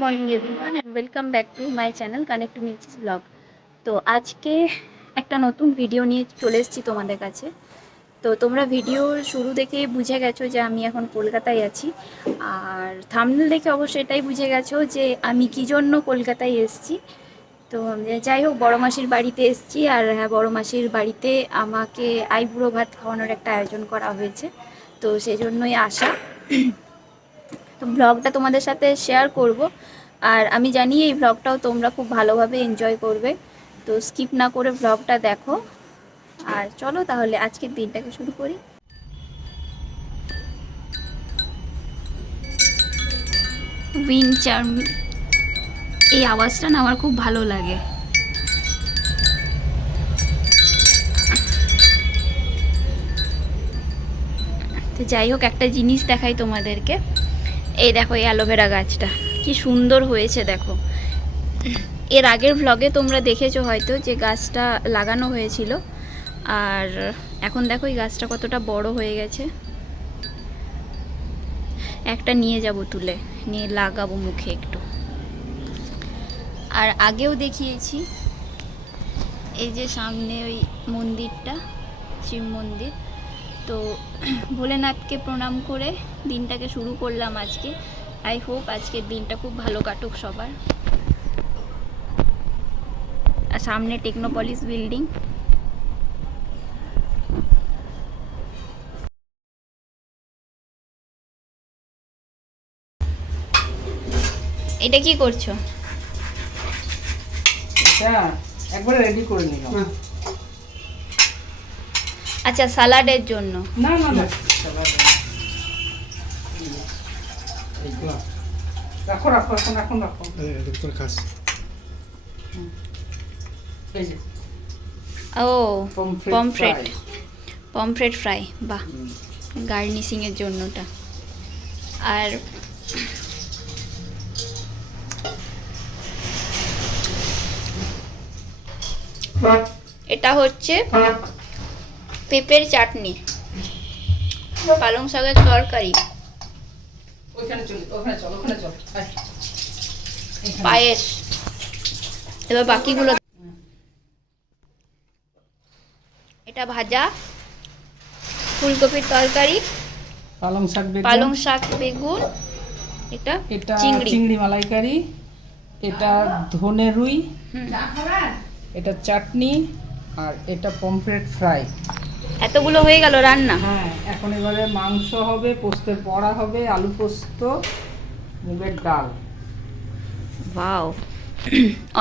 Morning everyone and welcome back to my channel connect music blog. তো আজকে একটা নতুন ভিডিও নিয়ে চলে এসেছি তোমাদের কাছে। তো তোমরা ভিডিওর শুরু দেখে বুঝে গেছো যে আমি এখন কলকাতায় আছি, আর থাম্বনেল দেখে অবশ্যই এটাই বুঝে গেছো যে আমি কী জন্য কলকাতায় এসেছি। তো যাই হোক, বড় মাসির বাড়িতে এসেছি। আর হ্যাঁ, বড় মাসির বাড়িতে আমাকে আইবুড়ো ভাত খাওয়ানোর একটা আয়োজন করা হয়েছে, তো সেই জন্যই আসা। তো ব্লগটা তোমাদের সাথে শেয়ার করব, আর আমি জানি এই ব্লগটাও তোমরা খুব ভালোভাবে এনজয় করবে। তো স্কিপ না করে ব্লগটা দেখো, আর চলো তাহলে আজকের দিনটাকে শুরু করি। উইন্ড চার্ম, এই আওয়াজটা না আমার খুব ভালো লাগে। তো যাই হোক, একটা জিনিস দেখাই তোমাদেরকে। এই দেখো, এই অ্যালোভেরা গাছটা কি সুন্দর হয়েছে দেখো। এর আগের ভ্লগে তোমরা দেখেছো হয়তো যে গাছটা লাগানো হয়েছিল, আর এখন দেখো এই গাছটা কতটা বড় হয়ে গেছে। একটা নিয়ে যাব, তুলে নিয়ে লাগাবো মুখে একটু। আর আগেও দেখিয়েছি, এই যে সামনে ওই মন্দিরটা, শিব মন্দির। তো ভোলেনাথকে প্রণাম করে দিনটাকে শুরু করলাম আজকে। আই হোপ আজকের দিনটা খুব ভালো কাটুক সবার। আর সামনে টেকনোপলিস বিল্ডিং। এটা কি করছো? এটা একবারে রেডি করে নিলাম। আচ্ছা, সালাডের জন্য। না না না, রাখো রাখো, এখন রাখো। খাস এই যে ও, পমফ্রেট পমফ্রেট ফ্রাই, বাহ, গার্নিশিংয়ের জন্যটা। আর এটা হচ্ছে পেঁপের চাটনি, পালং শাকের তরকারি, ওখানে চল, ওখানে চল, ওখানে চল। পায়েস। এবার বাকিগুলো, এটা ভাজা, ফুলকপির তরকারি, পালং শাক বেগুন, এটা এটা চিংড়ি। চিংড়ি মালাইকারি, এটা ধনে রুই, এটা চাটনি, আর এটা পমফ্রেট ফ্রাই। এতগুলো হয়ে গেল রান্না। হ্যাঁ, এখন এবারে মাংস হবে, পোস্তের বড়া হবে, আলু পোস্ত, মুগের ডাল। ওয়াও,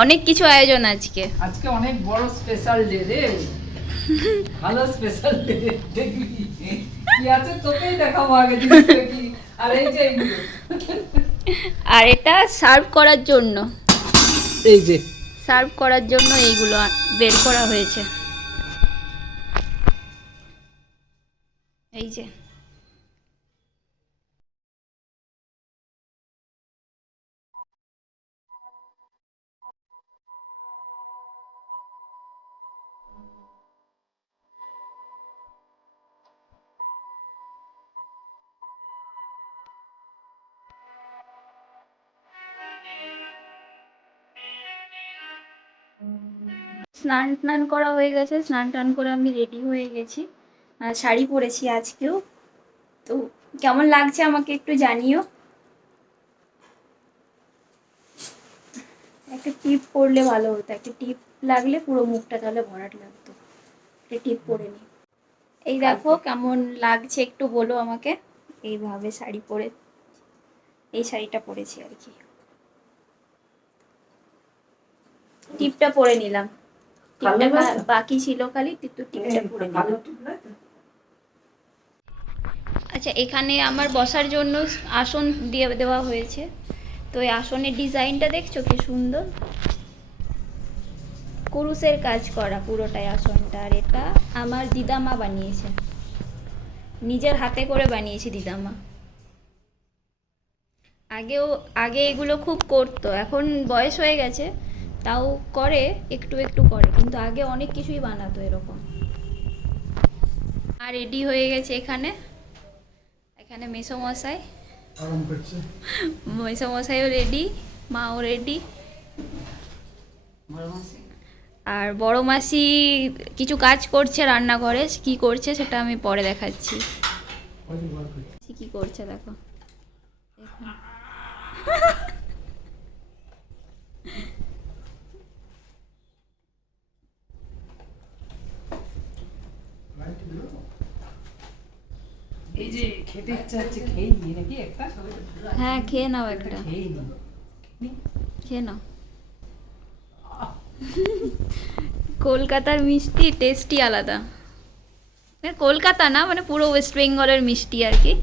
অনেক কিছু আয়োজন আজকে। আজকে অনেক বড় স্পেশাল ডে রে, ভালো স্পেশাল ডে। দেখবি কি আছে তোকেই দেখাবো আগে জিনিসটা কি। আর এই যে এইগুলো, আর এটা সার্ভ করার জন্য, এই যে সার্ভ করার জন্য এইগুলো বের করা হয়েছে। এই যে স্নান টান করা হয়ে গেছে, স্নান টান করে আমি রেডি হয়ে গেছি, আর শাড়ি পরেছি আজকেও। তো কেমন লাগছে আমাকে একটু জানিও। একটা টিপ পরলে ভালো হতো, একটা টিপ লাগলে পুরো মুখটা তাহলে ভরাট লাগতো। একটা টিপ পরে নি। এই দেখো কেমন লাগছে একটু বলো আমাকে। এইভাবে শাড়ি পরে, এই শাড়িটা পরেছি আর কি, টিপটা পরে নিলাম। টিপটা বাকি ছিল খালি, কিন্তু টিপটা পরে নিলাম। আচ্ছা, এখানে আমার বসার জন্য আসন দিয়ে দেওয়া হয়েছে। তো এই আসনের ডিজাইনটা দেখছো কি সুন্দর, কুরুশের কাজ করা পুরোটাই আসনটা। আর এটা আমার দিদামা বানিয়েছে, নিজের হাতে করে বানিয়েছে দিদামা। আগে এগুলো খুব করতো, এখন বয়স হয়ে গেছে, তাও করে, একটু একটু করে, কিন্তু আগে অনেক কিছুই বানাতো এরকম। আর রেডি হয়ে গেছে, এখানে এখানে মেসোমশাই, আরাম করছে। মেসোমশাইও রেডি, মাও রেডি, বড় মাসি আর বড় মাসি কিছু কাজ করছে রান্নাঘরে, কি করছে সেটা আমি পরে দেখাচ্ছি। কি করছে দেখো, দেখুন। এই যে খেতে ইচ্ছা হচ্ছে, খেয়ে নি নাকি একটা, হ্যাঁ খেয়ে নাও একটা, খেয়ে নি। খেয়ে নাও। কলকাতার মিষ্টি টেস্টই আলাদা, মানে কলকাতা না, মানে পুরো ওয়েস্ট বেঙ্গলের মিষ্টি আর কি।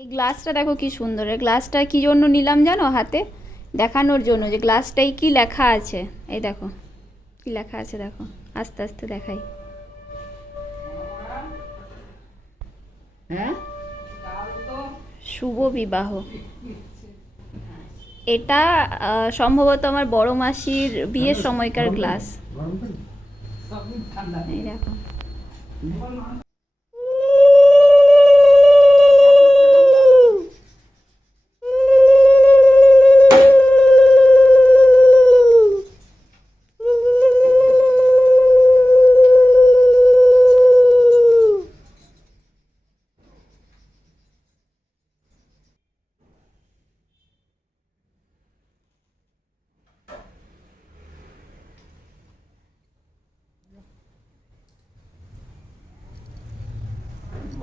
এই গ্লাসটা দেখো কি সুন্দর, এই গ্লাসটা কি জন্য নিলাম জানো হাতে, দেখানোর জন্য যে গ্লাসটাই কি লেখা আছে। এই দেখো কি লেখা আছে, দেখো আস্তে আস্তে দেখাই। হ্যাঁ শুভ বিবাহ। এটা সম্ভবত আমার বড় মাসির বিয়ের সময়কার গ্লাস। সবই ঠান্ডা। এই দেখো,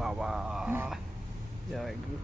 বাবা জয় গুরু।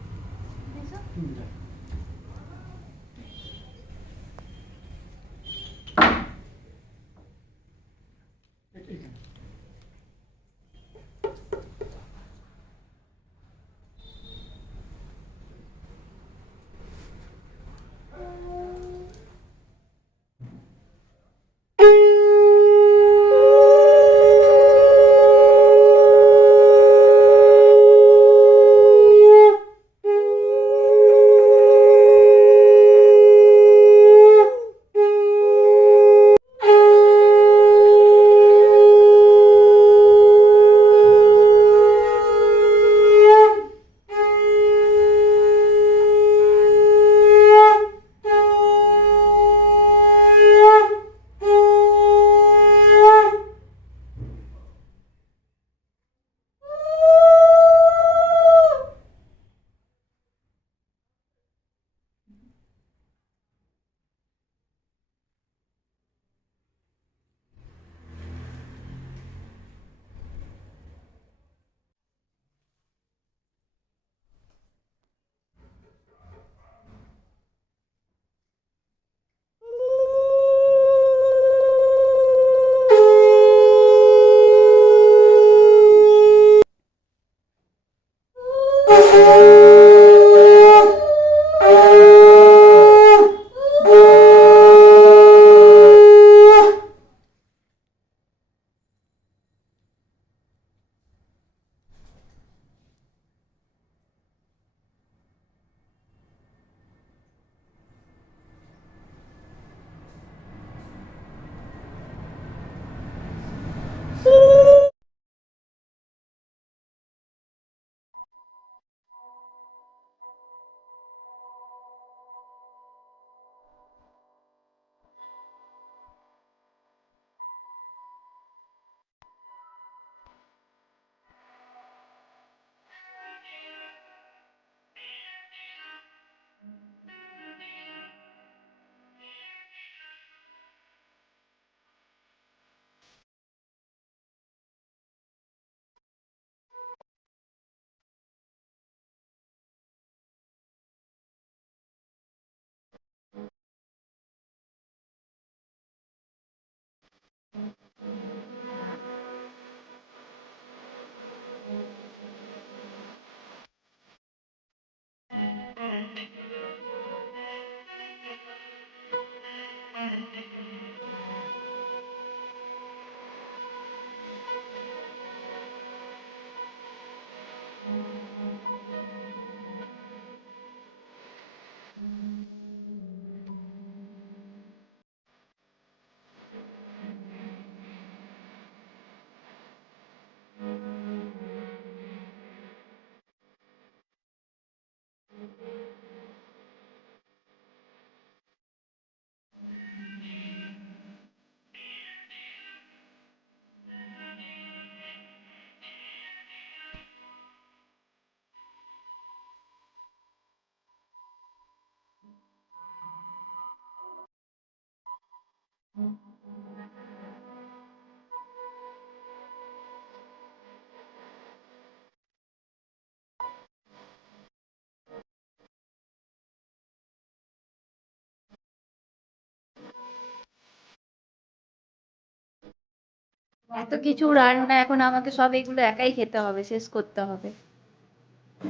এত কিছু রান্না এখন আমাকে সব এগুলো একাই খেতে হবে, শেষ করতে হবে।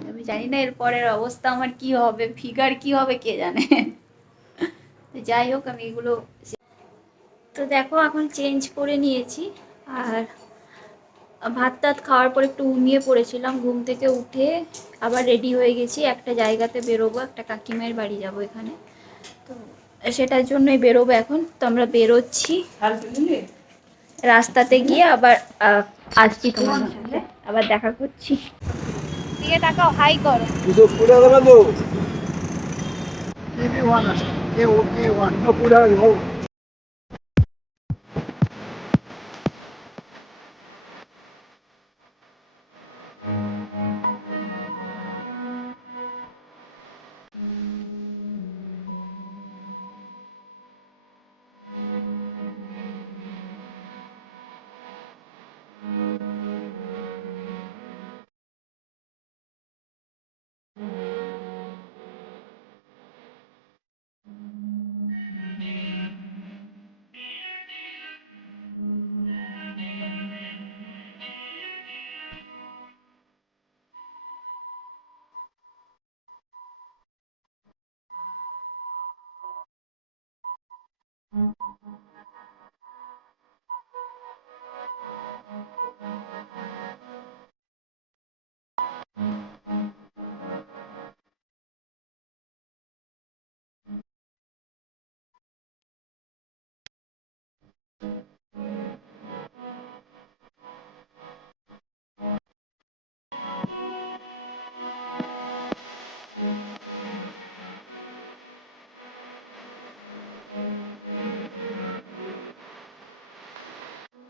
আমি জানি না এর পরের অবস্থা আমার কি হবে, ফিগার কি হবে কে জানে। তো যাই হোক আমি এগুলো, তো দেখো এখন চেঞ্জ করে নিয়েছি। আর ভাত টাত খাওয়ার পর একটু ঘুমিয়ে পড়েছিলাম, ঘুম থেকে উঠে আবার রেডি হয়ে গেছি, একটা জায়গাতে বেরোবো, একটা কাকিমায়ের বাড়ি যাব এখানে। তো সেটার জন্যই বেরোবো এখন। তো আমরা বেরোচ্ছি, রাস্তাতে গিয়ে আবার আসছি তোমার সাথে, আবার দেখা করছি। দিকে তাকাও, হাই করো। দুটো পুরা দেবে তো ওয়ান আছে এ ওয়ান পুরা হোক।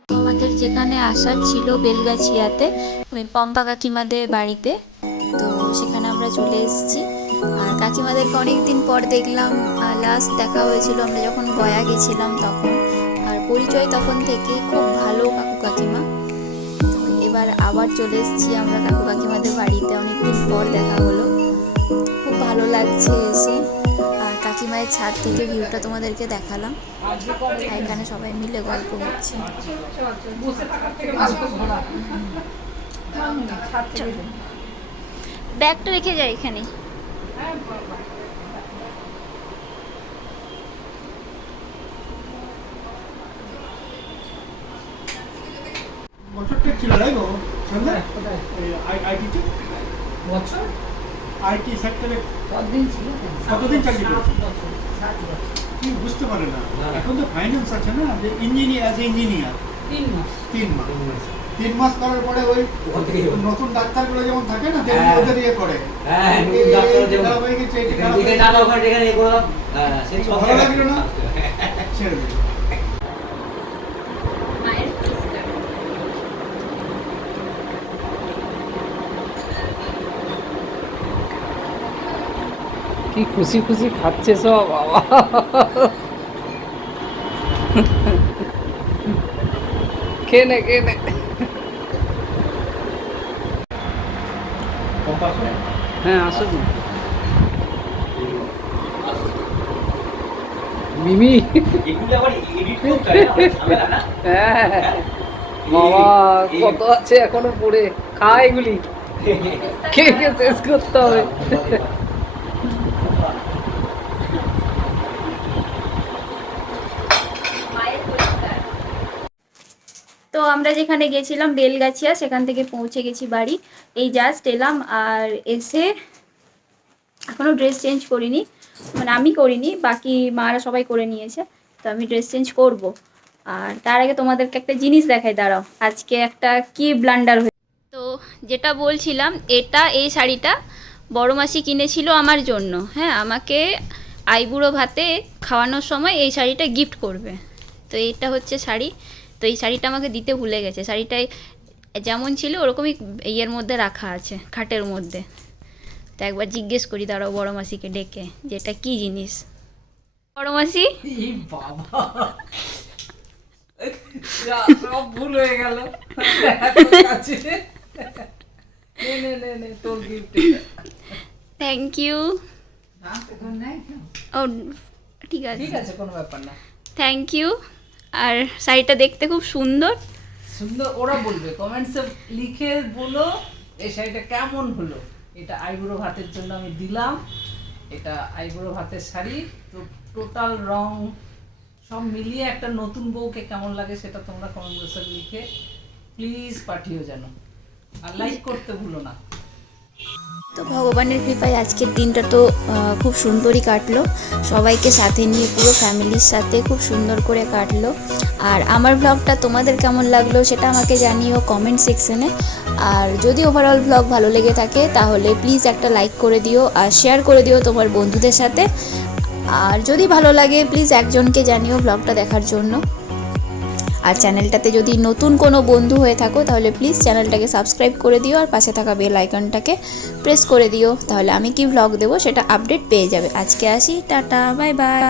আমাদের যেখানে আসার ছিল বেলগাছিয়াতে, ওই পম্পা কাকিমাদের বাড়িতে, তো সেখানে আমরা চলে এসেছি। আর কাকিমাদেরকে অনেকদিন পর দেখলাম, লাস্ট দেখা হয়েছিল আমরা যখন গয়া গেছিলাম তখন। আর পরিচয় তখন থেকেই, খুব ভালো কাকু কাকিমা। তো এবার আবার চলে এসেছি আমরা কাকু কাকিমাদের বাড়িতে, অনেকদিন পর দেখা হলো, খুব ভালো লাগছে এসে। আর কাকিমায়ের ছাদ থেকে ভিউটা তোমাদেরকে দেখালাম, এখানে সবাই মিলে গল্প করছি। ব্যাগটা রেখে যাই এখানে। বছরটা ছিল তাই গো সন্ধ্যা আইটি বছর আইটি সেক্টরে কতদিন ছিল? কতদিন চাকরি করেছে? 7 বছর। কি বুঝতে পারে না এখন তো ফাইন্যান্স আছে না, যে ইঞ্জিনিয়ার অ্যাজ ইঞ্জিনিয়ার 3 মাস। 3 মাস করার পরে ওই নতুন ডাক্তারগুলো যেমন থাকে না, হ্যাঁ। ওদের ইয়ে করে হ্যাঁ, নতুন ডাক্তার যেমন খারাপ হয়ে গেছে, এটি খারাপ এদিকে হয়ে টাকা গেছে, ওখানে এখানে এগুলো সেই সব ভালো লাগলো না, ছেড়ে দিল। কি খুশি খুশি খাচ্ছে সব বাবা। খেয়ে নে খেয়ে নে। হ্যাঁ আসুন না। মিমি। এগুলো আবার এডিট করতে হয় না, অনেক ঝামেলা না? হ্যাঁ বাবা, কত আছে এখনো পড়ে, খা এগুলি, খেয়ে খেয়ে শেষ করতে হবে। তো আমরা যেখানে গেছিলাম বেলগাছিয়া, সেখান থেকে পৌঁছে গেছি বাড়ি, এই জাস্ট এলাম। আর এসে এখনও ড্রেস চেঞ্জ করিনি, মানে আমি করিনি, বাকি মারা সবাই করে নিয়েছে। তো আমি ড্রেস চেঞ্জ করব। আর তার আগে তোমাদেরকে একটা জিনিস দেখাই, দাঁড়াও, আজকে একটা কি ব্লান্ডার হয়েছে। তো যেটা বলছিলাম, এই শাড়িটা বড় মাসি কিনেছিল আমার জন্য। হ্যাঁ, আমাকে আইবুড়ো ভাতে খাওয়ানোর সময় এই শাড়িটা গিফট করবে। তো এইটা হচ্ছে শাড়ি। তো এই শাড়িটা আমাকে দিতে ভুলে গেছে। শাড়িটাই যেমন ছিল ওরকমই ইয়ের মধ্যে রাখা আছে, খাটের মধ্যে। তো একবার জিজ্ঞেস করি, দাঁড়াও বড় মাসিকে ডেকে, যে এটা কী জিনিস। বড় মাসি, এই বাবা, যা, সব ভুল হয়ে গেল। কাছে নে নে নে নে তোর গিফট। Thank you. ও ঠিক আছে, ঠিক আছে, কোনো ব্যাপার না। Thank you. আর শাড়িটা দেখতে খুব সুন্দর। সুন্দর ওরা বলবে কমেন্টসে লিখে বলো এই শাড়িটা কেমন হলো। এটা আইবুড়ো ভাতের জন্য আমি দিলাম, এটা আইবুড়ো ভাতের শাড়ি। তো টোটাল রং সব মিলিয়ে একটা নতুন বউকে কেমন লাগে সেটা তোমরা কমেন্ট বক্সে লিখে প্লিজ পাঠিও যেন, আর লাইক করতে ভুলো না। তো ভগবানের কৃপায় আজকের দিনটা তো খুব সুন্দরই কাটলো, সবাইকে সাথে নিয়ে পুরো ফ্যামিলির সাথে খুব সুন্দর করে কাটলো। আর আমার ব্লগটা তোমাদের কেমন লাগলো সেটা আমাকে জানিও কমেন্ট সেকশনে। আর যদি ওভারঅল ব্লগ ভালো লেগে থাকে তাহলে প্লিজ একটা লাইক করে দিও আর শেয়ার করে দিও তোমার বন্ধুদের সাথে। আর যদি ভালো লাগে প্লিজ একজনকে জানিও ব্লগটা দেখার জন্য। আর চ্যানেলটাতে যদি নতুন কোনো বন্ধু হয়ে থাকো তাহলে প্লিজ চ্যানেলটাকে সাবস্ক্রাইব করে দিও আর পাশে থাকা বেল আইকনটাকে প্রেস করে দিও, তাহলে আমি কি ব্লগ দেবো সেটা আপডেট পেয়ে যাবে। আজকে আসি, টাটা, বাই বাই।